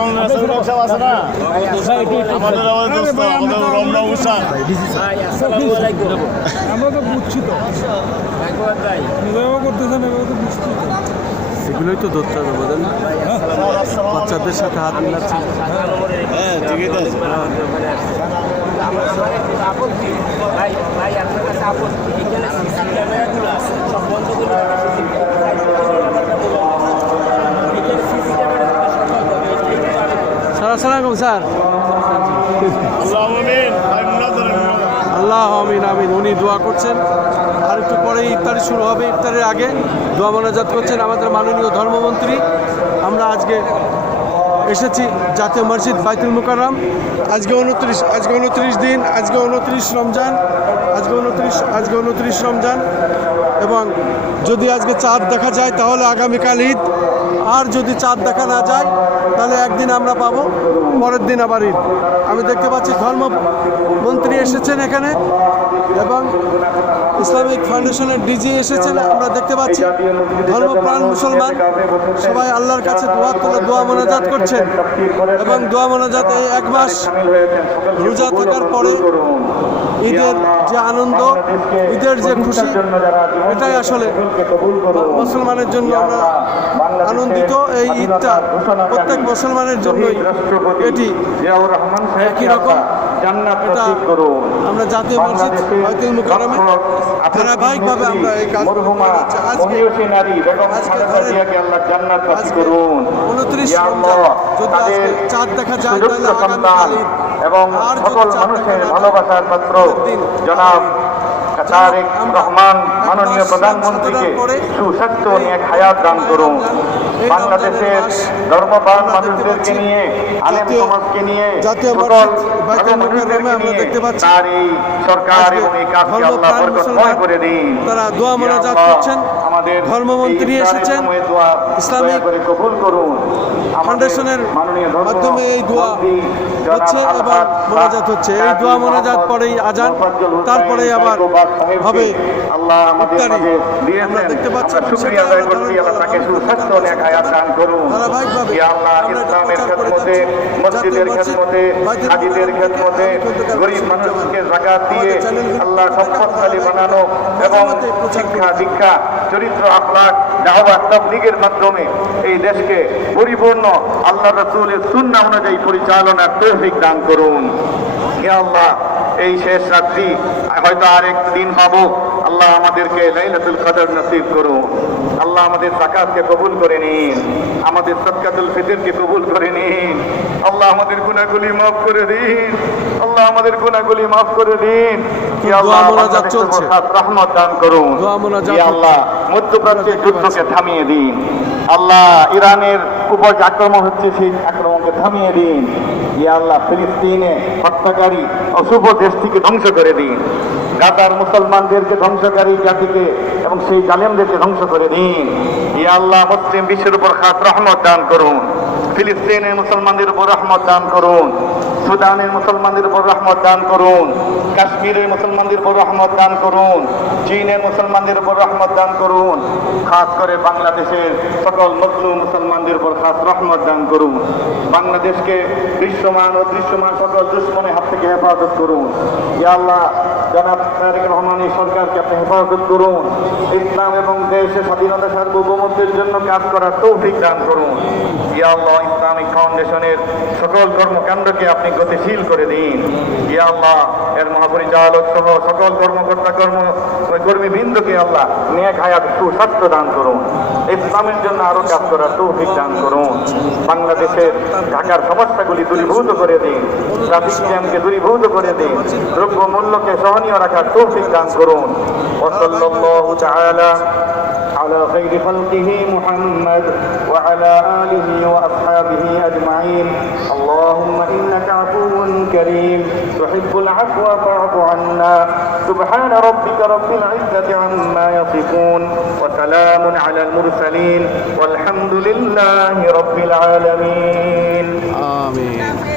আমরা তো বুঝছি তো করতেছেন, এভাবে তো বুঝছি তো। এগুলোই তো ধরতে হবে, বোঝেন, বাচ্চাদের সাথে হাত মিলাচ্ছে। হ্যাঁ, ঠিকই তো আছে। স্যার আসসালামু আলাইকুম স্যার। আল্লাহ আমিন আমিন। উনি দোয়া করছেন, আর একটু পরে ইফতারি শুরু হবে। ইফতারের আগে দোয়া মোনাজাত করছেন আমাদের মাননীয় ধর্মমন্ত্রী। আমরা আজকে এসেছি জাতীয় মসজিদ বাইতুল মুকাররম। আজকে 29 দিন, আজকে 29 রমজান, আজকে 29 রমজান। এবং যদি আজকে চাঁদ দেখা যায় তাহলে আগামীকাল ঈদ, আর যদি চাঁদ দেখা না যায় তাহলে একদিন আমরা পাবো, পরের দিন আবার ঈদ। আমি দেখতে পাচ্ছি ধর্মমন্ত্রী এসেছেন এখানে এবং ইসলামিক ফাউন্ডেশনের ডিজি এসেছেন। আমরা দেখতে পাচ্ছি ধর্মপ্রাণ মুসলমান সবাই আল্লাহর কাছে দোয়া মোনাজাত করছেন। এবং দোয়া মোনাজাত এই এক মাস রোজা থাকার পরে ঈদের যে আনন্দ, ঈদের যে খুশি, এটাই আসলে মুসলমানের জন্য আমরা আনন্দিত। এই ঈদটা প্রত্যেক মুসলমানের জন্যই এটি একই রকম। এটা আমরা জাতীয় মসজিদ বাইতুল মুকাররমে ধারাবাহিকভাবে আমরা এই কাজ আজকে 29 রমজান। যদি আজকে চাঁদ দেখা যায় তাহলে আগামীকাল ঈদ, এবং সকল মানুষের ভালোবাসার পাত্র জনাব তারেক রহমান মাননীয় প্রধানমন্ত্রীকে সুস্বাস্থ্য নিয়ে হায়াত দান করুন। বাংলাদেশের ধর্মপ্রাণ মানুষদেরকে নিয়ে, আলেম সমাজকে নিয়ে, সকল আমরা দেখতে পাচ্ছি তার এই সরকার এবং এই কাজকে আল্লাহ বরকতময় করে দিন। তারা দোয়া মোনাজাত করছেন। আমাদের ধর্মমন্ত্রী এসেছেন, ইসলামিক কবুল করুন। ফাউন্ডেশনের মাধ্যমে এই দোয়া হচ্ছে এবং মোনাজাত হচ্ছে। এই দোয়া মোনাজাত পরেই আজান, তারপরেই আবার হবে ইফতারি। আমরা দেখতে পাচ্ছি ধারাবাহিকভাবে মসজিদের খেদমতে, হাজীদের খেদমতে, গরিব মানুষকে যাকাত দিয়ে আল্লাহ সম্পদশালী বানানো এবং শিক্ষা দীক্ষা, চরিত্র, আখলাক, দাওয়াত, তাবলীগের মাধ্যমে এই দেশকে পরিপূর্ণ আল্লাহ রাসূলের সুন্নাহ অনুযায়ী পরিচালনার তৌফিক দান করুন। হে আল্লাহ, এই শেষ রাত্রি হয়তো আরেক দিন পাবো, আল্লাহ আমাদেরকে লাইলাতুল কদর নসিব করুন। আল্লাহ আমাদের যাকাতকে কবুল করে নিন, আমাদের সদকাতুল ফিতরকে কবুল করে নিন। আল্লাহ আমাদের গুনাহগুলি মাফ করে দিন, আল্লাহ আমাদের গুনাহগুলি মাফ করে দিন। হে আল্লাহ, রহমত দান করুন। হে আল্লাহ, মধ্যপ্রাচ্যের যুদ্ধকে থামিয়ে দিন। আল্লাহ, ইরানের উপর যে আক্রমণ হচ্ছে সেই আক্রমণকে থামিয়ে দিন। হে আল্লাহ, ফিলিস্তিনে হত্যাকারী অশুভ দেশটিকে ধ্বংস করে দিন। গাজার মুসলমানদেরকে ধ্বংসকারী জাতিকে এবং সেই জালেমদেরকে ধ্বংস করে দিন। হে আল্লাহ, মুসলিম বিশ্বের উপর খাস রহমত দান করুন। ফিলিস্তিনের মুসলমানদের উপর রহমত দান করুন। সুদানের মুসলমানদের উপর রহমত দান করুন। কাশ্মীরের মুসলমানদের উপর রহমত দান করুন। চীনের মুসলমানদের উপর রহমত দান করুন। খাস করে বাংলাদেশের সকল মুসলিম মুসলমানদের উপর খাস রহমত দান করুন। বাংলাদেশকে দৃশ্যমান ও দৃশ্যমান সকল দুশ্মনের হাত থেকে হেফাজত করুন। ইয়া আল্লাহ, জনাব তারেক রহমানের সরকারকে আপনি হেফাজত করুন। ইসলাম এবং দেশের স্বাধীনতা সার্বভৌমত্বের জন্য কাজ করার তৌফিক দান করুন। ইয়া আল্লাহ, ইসলামিক ফাউন্ডেশনের সকল কর্মকাণ্ডকে আপনি গতিশীল করে দিন। ইয়া আল্লাহ, এর মহাপরিচালক সহ সকল কর্মীবৃন্দকে আল্লাহ নেক হায়াত, সুস্বাস্থ্য দান করুন। ইসলামের জন্য আরো কাজ করার তৌফিক দান করুন। বাংলাদেশের ঢাকার সমস্যাগুলি দূরীভূত করে দিন। ট্রাফিক জ্যামকে দূরীভূত করে দিন। দ্রব্য মূল্যকে সহনীয় রাখার তৌফিক দান করুন। ওয়াসাল্লাল্লাহু তাআলা على خير خلقه محمد وعلى آله وأصحابه أجمعين. اللهم إنك عفو كريم تحب العفو فاعف عنا. سبحان ربك رب العزة عما يصفون وسلام على المرسلين والحمد لله رب العالمين. آمين.